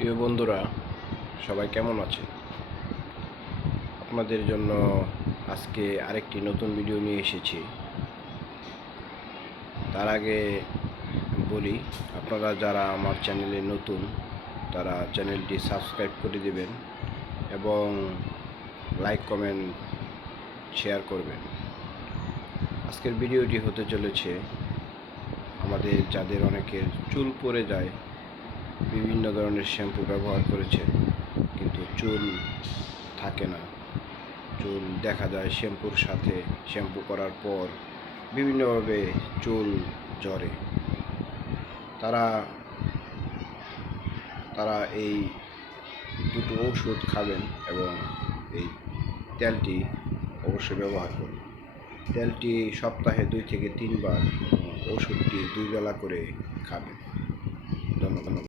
প্রিয় বন্ধুরা, সবাই কেমন আছে? আপনাদের জন্য আজকে আরেকটি নতুন ভিডিও নিয়ে এসেছি। তার আগে বলি, আপনারা যারা আমার চ্যানেলে নতুন তারা চ্যানেলটি সাবস্ক্রাইব করে দেবেন এবং লাইক কমেন্ট শেয়ার করবেন। আজকের ভিডিওটি হতে চলেছে আমাদের যাদের অনেকের চুল পড়ে যায়, বিভিন্ন ধরনের শ্যাম্পু ব্যবহার করেছে কিন্তু চুল থাকে না। চুল দেখা যায় শ্যাম্পুর সাথে শ্যাম্পু করার পর বিভিন্নভাবে চুল ঝরে। তারা তারা এই দুটো ওষুধ খাবেন এবং এই তেলটি অবশ্যই ব্যবহার করুন। তেলটি সপ্তাহে 2 থেকে 3 বার এবং ওষুধটি 2 বেলা করে খাবেন। ধন্যবাদ।